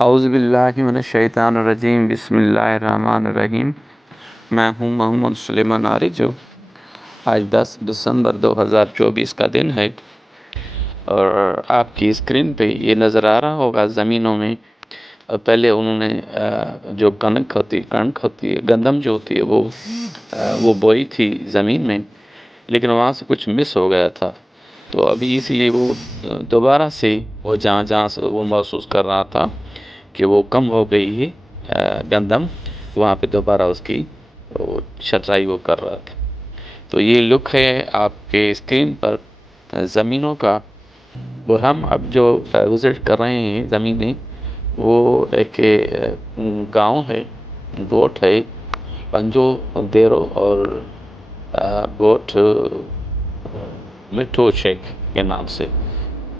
اعوذ باللہ من الشیطان الرجیم، بسم اللہ الرحمن الرحیم۔ میں ہوں محمد سلیمان عارج۔ آج 10 دسمبر 2024 کا دن ہے، اور آپ کی اسکرین پہ یہ نظر آ رہا ہوگا زمینوں میں پہلے انہوں نے جو کنک ہوتی ہے، گندم جو ہوتی ہے وہ بوئی تھی زمین میں، لیکن وہاں سے کچھ مس ہو گیا تھا، تو ابھی اس لیے وہ دوبارہ سے وہ جہاں سے وہ محسوس کر رہا تھا کہ وہ کم ہو گئی ہے گندم، وہاں پہ دوبارہ اس کی چھٹائی وہ کر رہا تھا۔ تو یہ لک ہے آپ کے اسکرین پر زمینوں کا۔ وہ ہم اب جو وزٹ کر رہے ہیں زمینیں، وہ ایک گاؤں ہے، گوٹ ہے، پنجو دیرو اور گوٹ مٹھو شیخ کے نام سے۔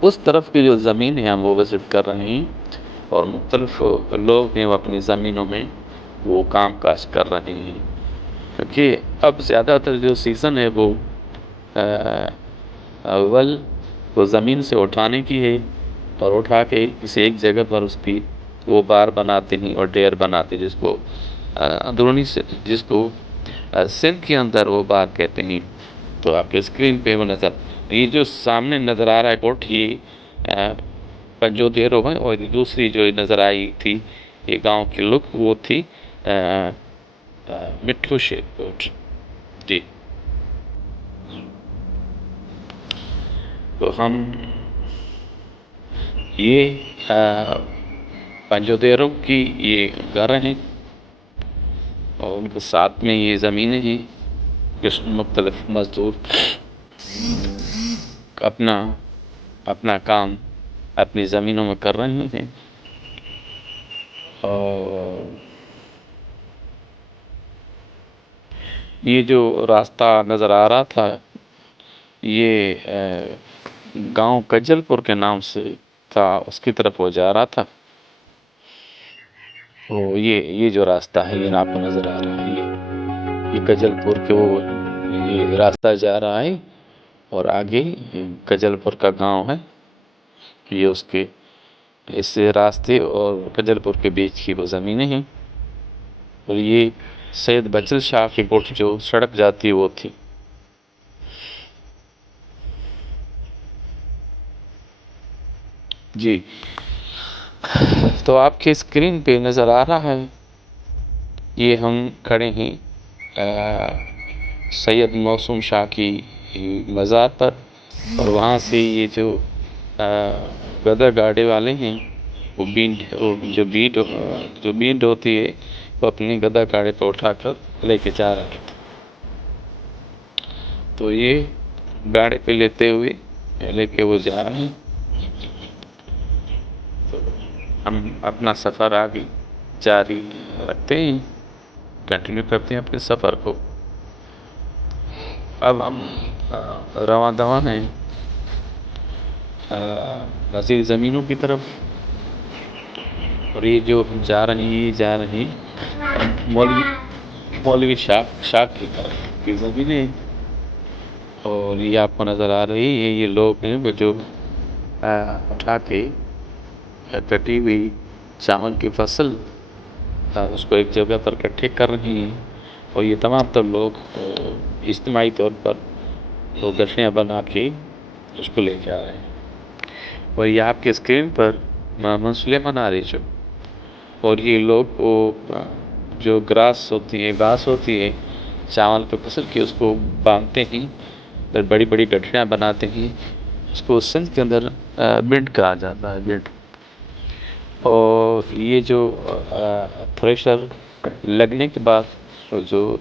اس طرف کی جو زمین ہے ہم وہ وزٹ کر رہے ہیں، اور مختلف لوگ ہیں وہ اپنی زمینوں میں وہ کام کاج کر رہے ہیں، کیونکہ اب زیادہ تر جو سیزن ہے وہ اول وہ زمین سے اٹھانے کی ہے، اور اٹھا کے کسی ایک جگہ پر اس کی وہ بار بناتے ہیں اور ڈیر بناتے ہیں، جس کو اندرونی سے جس کو سندھ کے اندر وہ بار کہتے ہیں۔ تو آپ کے اسکرین پہ وہ نظر، یہ جو سامنے نظر آ رہا ہے کوٹ، یہ پنجو دیرو ہے، اور دوسری جو نظر آئی تھی یہ گاؤں کی لک، وہ تھی مٹھو شیخ کوٹ۔ جی، تو ہم یہ پنجو دیرو کی یہ گھر ہیں، اور ان کے ساتھ میں یہ زمینیں ہیں، جس میں مختلف مزدور اپنا کام اپنی زمینوں میں کر رہے ہیں۔ اور یہ جو راستہ نظر آ رہا تھا یہ گاؤں کجل پور کے نام سے تھا، اس کی طرف وہ جا رہا تھا۔ تو یہ جو راستہ ہے یہ آپ کو نظر آ رہا ہے، یہ کجل پور کے وہ یہ راستہ جا رہا ہے، اور آگے کجل پور کا گاؤں ہے، یہ اس کے اس راستے اور کجل پور کے بیچ کی وہ زمینیں ہیں، اور یہ سید بچل شاہ کی کوٹھ جو سڑک جاتی ہے وہ تھی۔ جی، تو آپ کے اسکرین پہ نظر آ رہا ہے یہ ہم کھڑے ہیں سید موسوم شاہ کی مزار پر، اور وہاں سے یہ جو گدا گاڑی والے ہیں وہ جو بینڈ ہوتی ہے وہ اپنی گدا گاڑی پہ اٹھا کر لے کے جا رہے ہیں۔ تو یہ گاڑی پہ لیتے ہوئے لے کے وہ جا رہے ہیں، تو ہم اپنا سفر آگے جاری رکھتے ہیں، کنٹینیو کرتے ہیں اپنے سفر کو۔ اب ہم رواں دواں ہیں مزید زمینوں کی طرف، اور یہ جو جا رہے ہیں مولوی شاہ کی زمینیں، اور یہ آپ کو نظر آ رہی ہے یہ لوگ ہیں وہ جو اٹھا کے کٹی ہوئی چاول کی فصل اس کو ایک جگہ پر اکٹھے کر رہے ہیں، اور یہ تمام تر لوگ اجتماعی طور پر وہ گٹھیاں بنا کے اس کو لے کے آ رہے ہیں۔ اور یہ آپ کے اسکرین پر محمد سلیمان عارج، اور یہ لوگ وہ جو گھاس ہوتی ہے چاول کی فصل کی، اس کو باندھتے ہیں، پھر بڑی بڑی گٹھیاں بناتے ہیں، اس کو سندھ کے اندر بنڈ کہا جاتا ہے، بنڈ۔ اور یہ جو تھریشر لگنے کے بعد جو